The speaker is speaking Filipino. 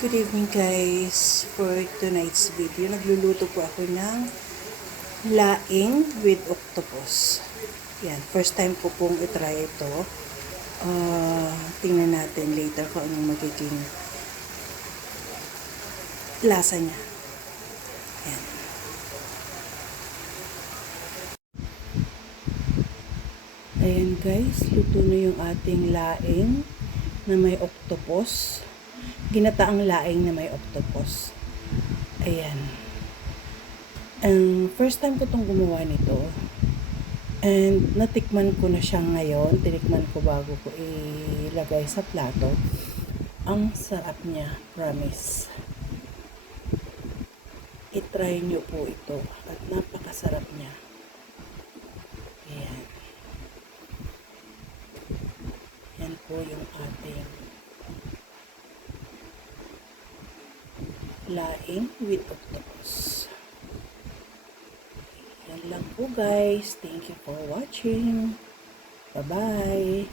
Good evening guys. For tonight's video, nagluluto po ako ng laing with octopus. Yan, first time ko pong itry ito. Tingnan natin later kung anong magiging lasa niya. Yan. Ayan guys, luto na yung ating laing na may octopus. Ginataang laing na may octopus. Ayan. First time ko itong gumawa nito. And natikman ko na siya ngayon. Tinikman ko bago ko ilagay sa plato. Ang sarap niya. Promise. I-try nyo po ito. At napakasarap niya. Ayan. Yan po yung ating laing with octopus. Yan lang po guys. Thank you for watching. Bye-bye.